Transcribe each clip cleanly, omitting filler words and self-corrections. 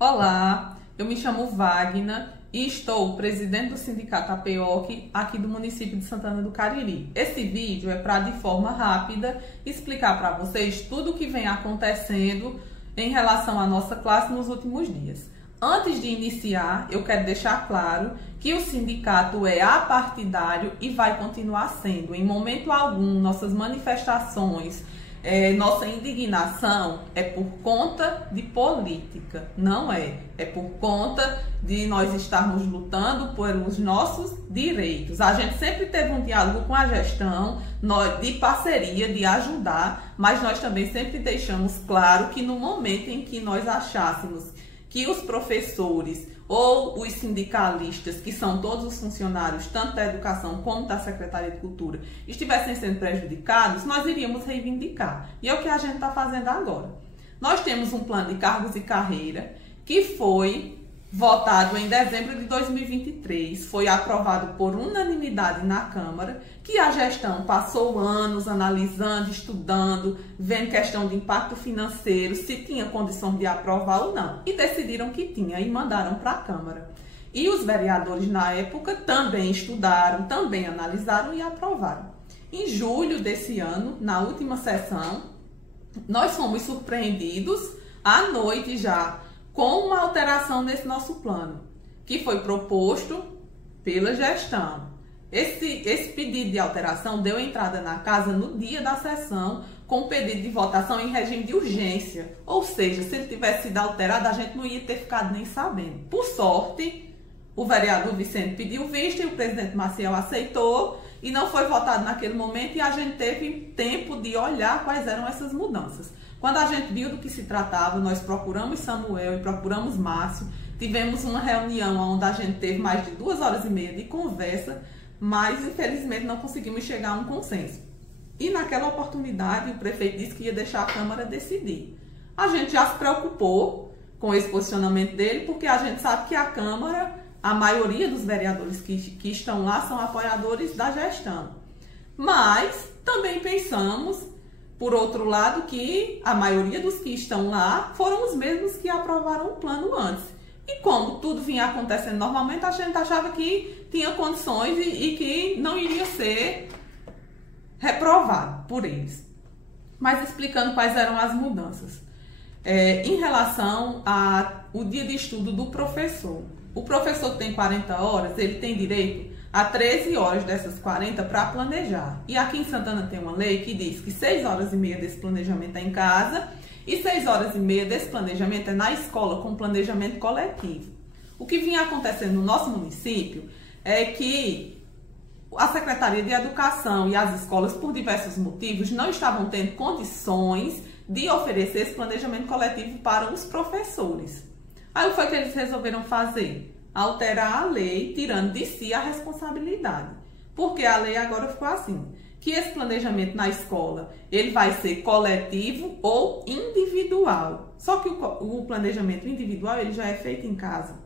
Olá, eu me chamo Wagner e estou presidente do Sindicato APEOC aqui do município de Santana do Cariri. Esse vídeo é para, de forma rápida, explicar para vocês tudo o que vem acontecendo em relação à nossa classe nos últimos dias. Antes de iniciar, eu quero deixar claro que o sindicato é apartidário e vai continuar sendo. Em momento algum, nossas manifestações, nossa indignação é por conta de política, não é. É por conta de nós estarmos lutando pelos nossos direitos. A gente sempre teve um diálogo com a gestão, de parceria, de ajudar, mas nós também sempre deixamos claro que no momento em que nós achássemos que os professores ou os sindicalistas, que são todos os funcionários, tanto da educação como da Secretaria de Cultura, estivessem sendo prejudicados, nós iríamos reivindicar. E é o que a gente está fazendo agora. Nós temos um plano de cargos e carreira que foi votado em dezembro de 2023, foi aprovado por unanimidade na Câmara, que a gestão passou anos analisando, estudando, vendo questão de impacto financeiro, se tinha condição de aprovar ou não, e decidiram que tinha e mandaram para a Câmara. E os vereadores na época também estudaram, também analisaram e aprovaram. Em julho desse ano, na última sessão, nós fomos surpreendidos à noite já com uma alteração nesse nosso plano, que foi proposto pela gestão. Esse pedido de alteração deu entrada na casa no dia da sessão, com pedido de votação em regime de urgência. Ou seja, se ele tivesse sido alterado, a gente não ia ter ficado nem sabendo. Por sorte, o vereador Vicente pediu vista e o presidente Maciel aceitou, e não foi votado naquele momento, e a gente teve tempo de olhar quais eram essas mudanças. Quando a gente viu do que se tratava, nós procuramos Samuel e procuramos Márcio, tivemos uma reunião onde a gente teve mais de 2h30 de conversa, mas infelizmente não conseguimos chegar a um consenso. E naquela oportunidade o prefeito disse que ia deixar a Câmara decidir. A gente já se preocupou com esse posicionamento dele, porque a gente sabe que a Câmara, a maioria dos vereadores que estão lá são apoiadores da gestão. Mas também pensamos, por outro lado, que a maioria dos que estão lá foram os mesmos que aprovaram o plano antes. E como tudo vinha acontecendo normalmente, a gente achava que tinha condições e que não iria ser reprovado por eles. Mas explicando quais eram as mudanças. Em relação ao dia de estudo do professor. O professor que tem 40 horas, ele tem direito a 13 horas dessas 40 para planejar. E aqui em Santana tem uma lei que diz que 6h30 desse planejamento é em casa e 6h30 desse planejamento é na escola com planejamento coletivo. O que vinha acontecendo no nosso município é que a Secretaria de Educação e as escolas, por diversos motivos, não estavam tendo condições de oferecer esse planejamento coletivo para os professores. Aí o que foi que eles resolveram fazer? Alterar a lei, tirando de si a responsabilidade. Porque a lei agora ficou assim, que esse planejamento na escola, ele vai ser coletivo ou individual. Só que o planejamento individual, ele já é feito em casa.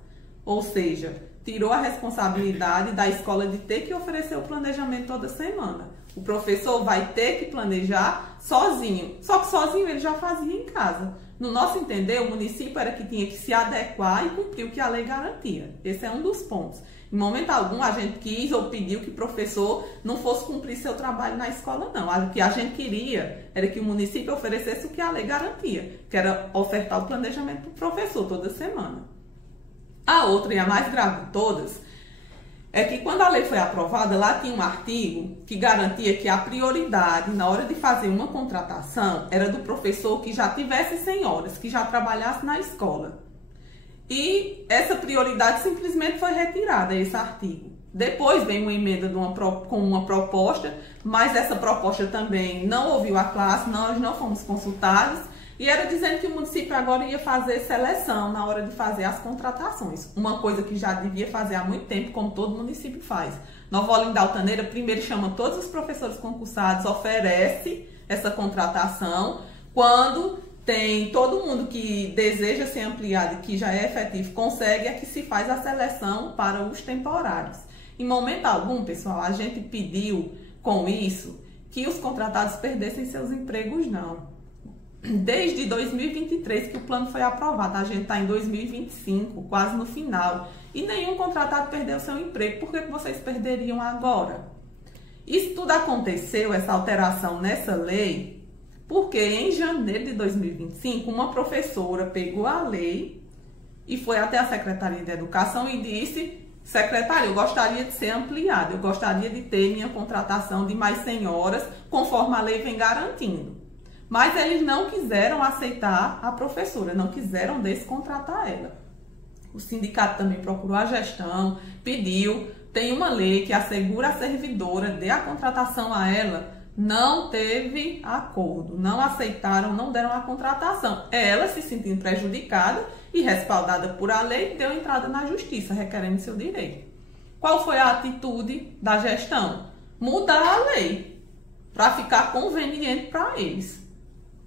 Ou seja, tirou a responsabilidade da escola de ter que oferecer o planejamento toda semana. O professor vai ter que planejar sozinho. Só que sozinho ele já fazia em casa. No nosso entender, o município era que tinha que se adequar e cumprir o que a lei garantia. Esse é um dos pontos. Em momento algum, a gente quis ou pediu que o professor não fosse cumprir seu trabalho na escola, não. O que a gente queria era que o município oferecesse o que a lei garantia, que era ofertar o planejamento para o professor toda semana. A outra, e a mais grave de todas, é que quando a lei foi aprovada, lá tinha um artigo que garantia que a prioridade na hora de fazer uma contratação era do professor que já tivesse 100 horas, que já trabalhasse na escola. E essa prioridade simplesmente foi retirada, esse artigo. Depois vem uma emenda com uma proposta, mas essa proposta também não ouviu a classe, nós não fomos consultados, e era dizendo que o município agora ia fazer seleção na hora de fazer as contratações. Uma coisa que já devia fazer há muito tempo, como todo município faz. Nova Olinda Altaneira primeiro chama todos os professores concursados, oferece essa contratação. Quando tem todo mundo que deseja ser ampliado e que já é efetivo, consegue, é que se faz a seleção para os temporários. Em momento algum, pessoal, a gente pediu com isso que os contratados perdessem seus empregos, não. desde 2023 que o plano foi aprovado. A gente está em 2025, quase no final. E nenhum contratado perdeu seu emprego. Por que vocês perderiam agora? Isso tudo aconteceu, essa alteração nessa lei, porque em janeiro de 2025, uma professora pegou a lei e foi até a Secretaria de Educação e disse: secretária, eu gostaria de ser ampliada, eu gostaria de ter minha contratação de mais 100 horas, conforme a lei vem garantindo. Mas eles não quiseram aceitar a professora, não quiseram descontratar ela. O sindicato também procurou a gestão, pediu, tem uma lei que assegura a servidora, dê a contratação a ela, não teve acordo, não aceitaram, não deram a contratação. Ela, se sentindo prejudicada e respaldada por a lei, deu entrada na justiça, requerendo seu direito. Qual foi a atitude da gestão? Mudar a lei, para ficar conveniente para eles.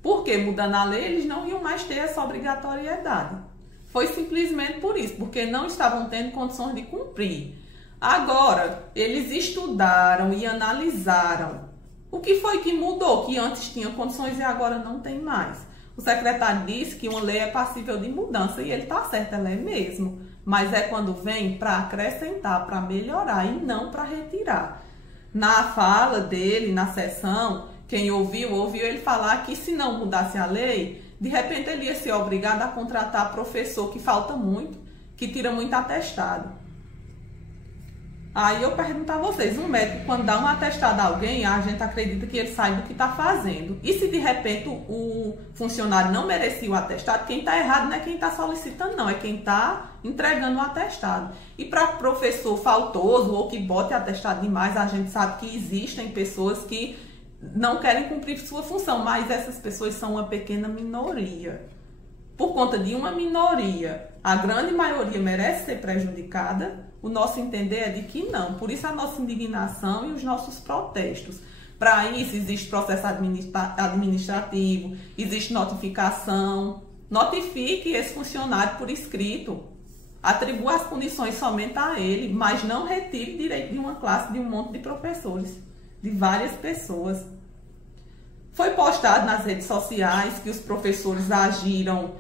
Porque mudando a lei, eles não iam mais ter essa obrigatoriedade. Foi simplesmente por isso, porque não estavam tendo condições de cumprir. Agora, eles estudaram e analisaram o que foi que mudou, que antes tinha condições e agora não tem mais. O secretário disse que uma lei é passível de mudança e ele está certo, ela é mesmo. Mas é quando vem para acrescentar, para melhorar e não para retirar. Na fala dele, na sessão, quem ouviu ele falar que se não mudasse a lei, de repente ele ia ser obrigado a contratar professor que falta muito, que tira muito atestado. Aí eu pergunto a vocês, um médico quando dá um atestado a alguém, a gente acredita que ele sabe do que está fazendo. E se de repente o funcionário não merecia o atestado, quem está errado não é quem está solicitando, não, é quem está entregando o atestado. E para professor faltoso ou que bote atestado demais, a gente sabe que existem pessoas que não querem cumprir sua função, mas essas pessoas são uma pequena minoria. Por conta de uma minoria, a grande maioria merece ser prejudicada. O nosso entender é de que não. Por isso a nossa indignação e os nossos protestos. Para isso existe processo administrativo, existe notificação. Notifique esse funcionário por escrito. Atribua as punições somente a ele, mas não retire direito de uma classe de um monte de professores, de várias pessoas. Foi postado nas redes sociais que os professores agiram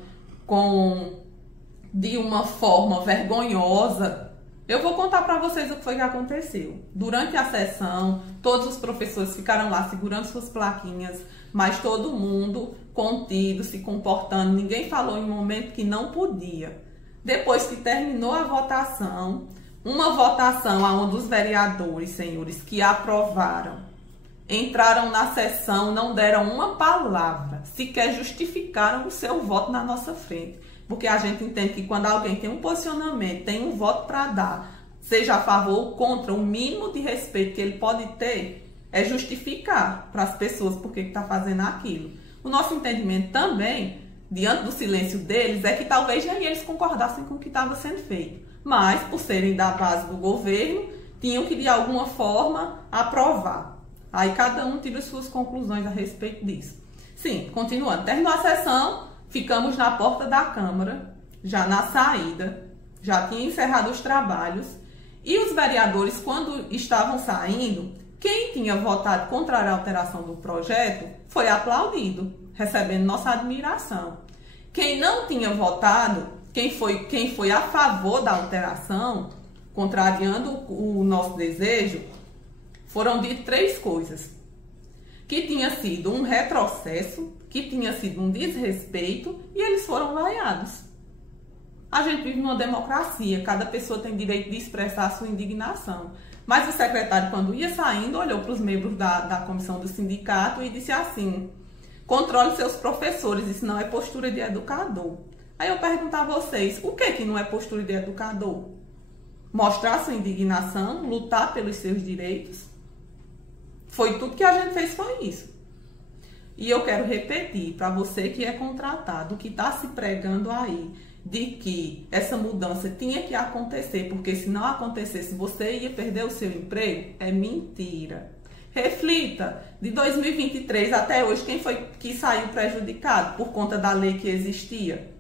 de uma forma vergonhosa. Eu vou contar para vocês o que foi que aconteceu. Durante a sessão, todos os professores ficaram lá segurando suas plaquinhas, mas todo mundo contido, se comportando. Ninguém falou em momento que não podia. Depois que terminou a votação, uma votação onde os vereadores, senhores, que aprovaram, entraram na sessão, não deram uma palavra, sequer justificaram o seu voto na nossa frente. Porque a gente entende que quando alguém tem um posicionamento, tem um voto para dar, seja a favor ou contra, o mínimo de respeito que ele pode ter é justificar para as pessoas por que está fazendo aquilo. O nosso entendimento também, diante do silêncio deles, é que talvez nem eles concordassem com o que estava sendo feito. Mas, por serem da base do governo, tinham que de alguma forma aprovar. Aí cada um tira suas conclusões a respeito disso. Sim, continuando. Terminou a sessão, ficamos na porta da Câmara, já na saída, já tinha encerrado os trabalhos. E os vereadores, quando estavam saindo, quem tinha votado contra a alteração do projeto foi aplaudido, recebendo nossa admiração. Quem não tinha votado, quem foi a favor da alteração, contrariando o nosso desejo, foram ditas 3 coisas. Que tinha sido um retrocesso, que tinha sido um desrespeito, e eles foram vaiados. A gente vive numa democracia, cada pessoa tem direito de expressar a sua indignação. Mas o secretário, quando ia saindo, olhou para os membros da comissão do sindicato e disse assim: controle seus professores, isso não é postura de educador. Aí eu pergunto a vocês, o que não é postura de educador? Mostrar sua indignação, lutar pelos seus direitos? Foi tudo que a gente fez, foi isso. E eu quero repetir para você que é contratado, que está se pregando aí, de que essa mudança tinha que acontecer, porque se não acontecesse você ia perder o seu emprego, é mentira. Reflita, de 2023 até hoje, quem foi que saiu prejudicado por conta da lei que existia?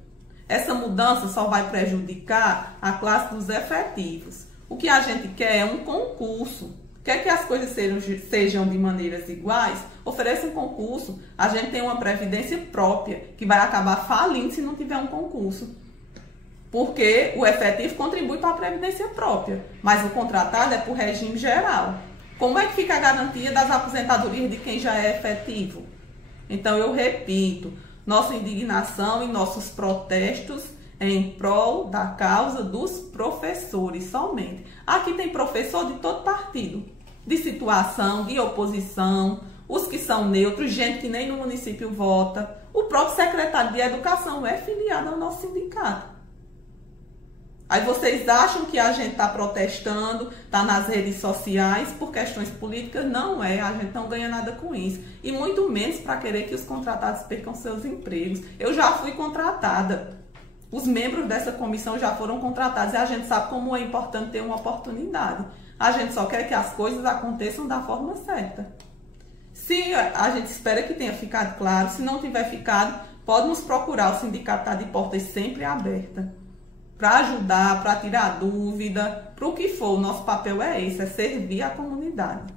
Essa mudança só vai prejudicar a classe dos efetivos. O que a gente quer é um concurso. Quer que as coisas sejam de maneiras iguais? Oferece um concurso. A gente tem uma previdência própria, que vai acabar falindo se não tiver um concurso. Porque o efetivo contribui para a previdência própria, mas o contratado é para o regime geral. Como é que fica a garantia das aposentadorias de quem já é efetivo? Então, eu repito, nossa indignação e nossos protestos em prol da causa dos professores somente. Aqui tem professor de todo partido, de situação, de oposição, os que são neutros, gente que nem no município vota. O próprio secretário de Educação é filiado ao nosso sindicato. Aí vocês acham que a gente está protestando, está nas redes sociais por questões políticas? Não é, a gente não ganha nada com isso. E muito menos para querer que os contratados percam seus empregos. Eu já fui contratada. Os membros dessa comissão já foram contratados e a gente sabe como é importante ter uma oportunidade. A gente só quer que as coisas aconteçam da forma certa. Se a gente espera que tenha ficado claro, se não tiver ficado, pode nos procurar, o sindicato está de portas sempre abertas. Para ajudar, para tirar dúvida, para o que for, o nosso papel é esse, é servir a comunidade.